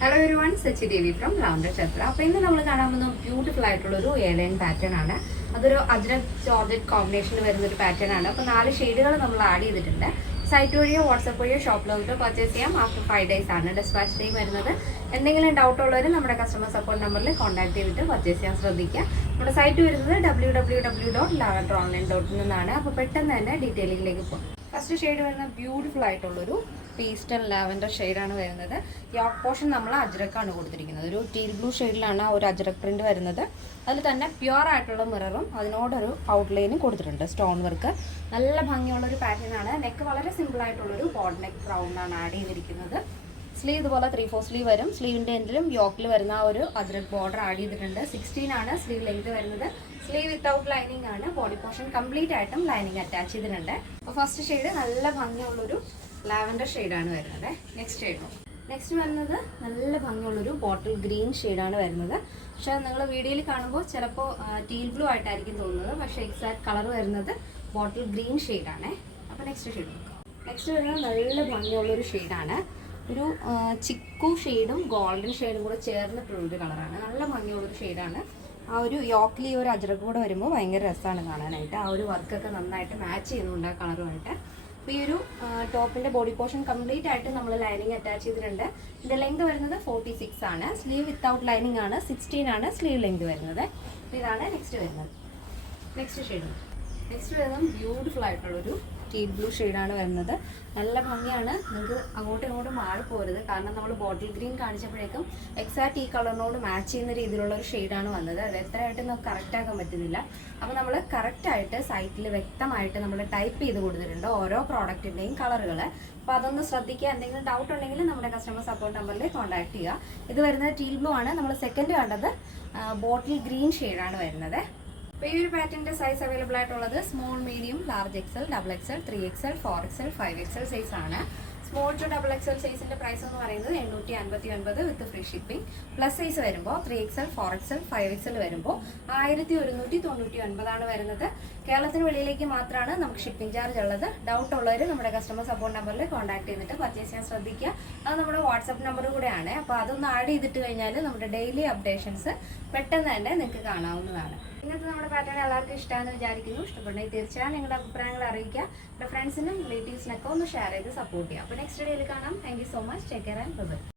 Hello everyone, Sachi Devi from lavender ചത്ര. അപ്പോൾ ഇന്ന് നമ്മൾ കാണാൻ പോകുന്ന ബ്യൂട്ടിഫുൾ ആയിട്ടുള്ളൊരു എയർലൈൻ പാറ്റേൺ ആണ്. അതൊരു അജ്രക് ജോർജറ്റ് കോമ്പിനേഷനിൽ വരുന്നൊരു പാറ്റേൺ ആണ്. അപ്പോൾ 4 ഷെയ്ഡുകൾ നമ്മൾ ആഡ് ചെയ്തിട്ടുണ്ട്. സൈറ്റ് വഴിയോ വാട്സപ്പ് വഴിയോ ഷോപ്പിൽ വന്നിട്ട് പർച്ചേസ് ചെയ്യാം. ആഫ്റ്റർ 5 days ആണ് ഡെസ്പാച്ച് ടൈം വരുന്നത്. എന്തെങ്കിലും ഡൗട്ട് ഉള്ളവർ നമ്മുടെ കസ്റ്റമർ സപ്പോർട്ട് നമ്പറിൽ കോൺടാക്ട് ചെയ്തിട്ട് പർച്ചേസ് ചെയ്യാൻ ശ്രദ്ധിക്കുക. നമ്മുടെ സൈറ്റ് വരുന്നത് www.lavenderonline.in എന്നാണ്. അപ്പോൾ പെട്ടെന്ന് തന്നെ ഡീറ്റെയിലിംഗിലേക്ക് പോകും. ഫസ്റ്റ് ഷെയ്ഡ് വരുന്ന ബ്യൂട്ടിഫുൾ ആയിട്ടുള്ളൊരു പീസ്റ്റൽ ലാവൻഡർ ഷെയ്ഡാണ് വരുന്നത്. യോക്ക് പോർഷൻ നമ്മൾ അജ്രക്കാണ് കൊടുത്തിരിക്കുന്നത്. ഒരു ടീൽ ബ്ലൂ ഷെയ്ഡിലാണ് ആ ഒരു അജ്രക് പ്രിന്റ് വരുന്നത്. അതിൽ തന്നെ പ്യുവർ ആയിട്ടുള്ള മിററും അതിനോടൊരു ഔട്ട്ലൈനും കൊടുത്തിട്ടുണ്ട്. സ്റ്റോൺ വർക്ക് നല്ല ഭംഗിയുള്ളൊരു പാറ്റേൺ ആണ്. നെക്ക് വളരെ സിമ്പിൾ ആയിട്ടുള്ളൊരു ബോർഡ് നെക്ക് റൗണ്ടാണ് ആഡ് ചെയ്തിരിക്കുന്നത്. സ്ലീവ് ഇതുപോലെ 3/4 സ്ലീവ് വരും. സ്ലീവിൻ്റെ എൻഡിലും യോക്കിൽ വരുന്ന ആ ഒരു അജ്രക് ബോർഡർ ആഡ് ചെയ്തിട്ടുണ്ട്. 16 ആണ് സ്ലീവ് ലെങ്ത് വരുന്നത്. സ്ലീവ് വിത്തൗട്ട് ലൈനിങ് ആണ്. ബോഡി പോർഷൻ കംപ്ലീറ്റ് ആയിട്ടും ലൈനിങ് അറ്റാച്ച് ചെയ്തിട്ടുണ്ട്. അപ്പോൾ ഫസ്റ്റ് ഷെയ്ഡ് നല്ല ഭംഗിയുള്ളൊരു ലാവൻഡർ ഷെയ്ഡാണ് വരുന്നത്. നെക്സ്റ്റ് വരുന്നത് നല്ല ഭംഗിയുള്ളൊരു ബോട്ടിൽ ഗ്രീൻ ഷെയ്ഡാണ് വരുന്നത്. പക്ഷേ നിങ്ങൾ വീഡിയോയിൽ കാണുമ്പോൾ ചിലപ്പോൾ ടീൽ ബ്ലൂ ആയിട്ടായിരിക്കും തോന്നുന്നത്. പക്ഷേ എക്സാക്ട് കളർ വരുന്നത് ബോട്ടിൽ ഗ്രീൻ ഷെയ്ഡാണ്. അപ്പോൾ നെക്സ്റ്റ് വരുന്നത് നല്ല ഭംഗിയുള്ളൊരു ഷെയ്ഡാണ്. ഒരു ചിക്കു ഷെയ്ഡും ഗോൾഡൻ ഷെയ്ഡും കൂടെ ചേർന്നിട്ടുള്ളൊരു കളറാണ്. നല്ല ഭംഗിയുള്ളൊരു ഷെയ്ഡാണ്. ആ ഒരു യോക്കിലി ഒരു അജ്രക് കൂടെ വരുമ്പോൾ ഭയങ്കര രസമാണ് കാണാനായിട്ട്. ആ ഒരു വർക്കൊക്കെ നന്നായിട്ട് മാച്ച് ചെയ്യുന്നുണ്ട് ആ കളറുമായിട്ട്. അപ്പോൾ ഈ ഒരു ടോപ്പിൻ്റെ ബോഡി പോർഷൻ കംപ്ലീറ്റ് ആയിട്ട് നമ്മൾ ലൈനിങ് അറ്റാച്ച് ചെയ്തിട്ടുണ്ട്. ഇതിൻ്റെ ലെങ്ത് വരുന്നത് 46 ആണ്. സ്ലീവ് വിത്തൗട്ട് ലൈനിങ് ആണ്. 16 ആണ് സ്ലീവ് ലെങ്ത് വരുന്നത്. അപ്പോൾ ഇതാണ് നെക്സ്റ്റ് വരുന്നത് ബ്യൂട്ടിഫുൾ ആയിട്ടുള്ളൊരു ടീൽ ബ്ലൂ ഷെയ്ഡാണ് വരുന്നത്. നല്ല ഭംഗിയാണ്. നിങ്ങൾക്ക് അങ്ങോട്ടും ഇങ്ങോട്ടും മാറി പോരുത്. കാരണം നമ്മൾ ബോട്ടിൽ ഗ്രീൻ കാണിച്ചപ്പോഴേക്കും എക്സാക്റ്റ് ഈ കളറിനോട് മാച്ച് ചെയ്യുന്ന രീതിയിലുള്ള ഒരു ഷെയ്ഡാണ് വന്നത്. അത് എത്രയായിട്ട് നമുക്ക് കറക്റ്റാക്കാൻ പറ്റുന്നില്ല. അപ്പോൾ നമ്മൾ കറക്റ്റായിട്ട് സൈറ്റിൽ വ്യക്തമായിട്ട് നമ്മൾ ടൈപ്പ് ചെയ്ത് കൊടുത്തിട്ടുണ്ട് ഓരോ പ്രോഡക്റ്റിൻ്റെയും കളറുകൾ. അപ്പോൾ അതൊന്ന് ശ്രദ്ധിക്കുക. എന്തെങ്കിലും ഡൗട്ട് ഉണ്ടെങ്കിൽ നമ്മുടെ കസ്റ്റമർ സപ്പോർട്ട് നമ്പറിൽ കോൺടാക്ട് ചെയ്യുക. ഇത് വരുന്നത് ടീൽ ബ്ലൂ ആണ്. നമ്മൾ സെക്കൻഡ് കണ്ടത് ബോട്ടിൽ ഗ്രീൻ ഷെയ്ഡാണ് വരുന്നത്. അപ്പോൾ ഈ ഒരു പാറ്റേണിൻ്റെ സൈസ് അവൈലബിൾ ആയിട്ടുള്ളത് small, medium, large XL, XXL, 3XL, 4XL, 5XL size ആണ്. സ്മോൾ ടു XXL സൈസിൻ്റെ പ്രൈസ് എന്ന് പറയുന്നത് 859 വിത്ത് ഫ്രീ ഷിപ്പിംഗ്. പ്ലസ് സൈസ് വരുമ്പോൾ 3XL, 4XL, 5XL വരുമ്പോൾ 1199 ആണ് വരുന്നത്. കേരളത്തിന് വെളിയിലേക്ക് മാത്രമാണ് നമുക്ക് ഷിപ്പിംഗ് ചാർജ് ഉള്ളത്. ഡൗട്ട് ഉള്ളവർ നമ്മുടെ കസ്റ്റമർ സപ്പോർട്ട് നമ്പറിൽ കോൺടാക്ട് ചെയ്തിട്ട് പർച്ചേസ് ചെയ്യാൻ ശ്രദ്ധിക്കുക. അത് നമ്മുടെ വാട്സപ്പ് നമ്പർ കൂടെയാണ്. അപ്പോൾ അതൊന്ന് ആഡ് ചെയ്തിട്ട് കഴിഞ്ഞാൽ നമ്മുടെ ഡെയിലി അപ്ഡേഷൻസ് പെട്ടെന്ന് തന്നെ നിങ്ങൾക്ക് കാണാവുന്നതാണ്. ഇന്നത്തെ നമ്മുടെ പാറ്റേൺ എല്ലാവർക്കും ഇഷ്ടമാണെന്ന് വിചാരിക്കുന്നു. ഇഷ്ടപ്പെട്ടെങ്കിൽ തീർച്ചയായും നിങ്ങളുടെ അഭിപ്രായങ്ങൾ അറിയിക്കുക. നമ്മുടെ ഫ്രണ്ട്സിനും റിലേറ്റീവ്സിനൊക്കെ ഒന്ന് ഷെയർ ചെയ്ത് സപ്പോർട്ട് ചെയ്യുക. അപ്പോൾ നെക്സ്റ്റ് ഡേയിൽ കാണാം. Thank you so much. Take care and by.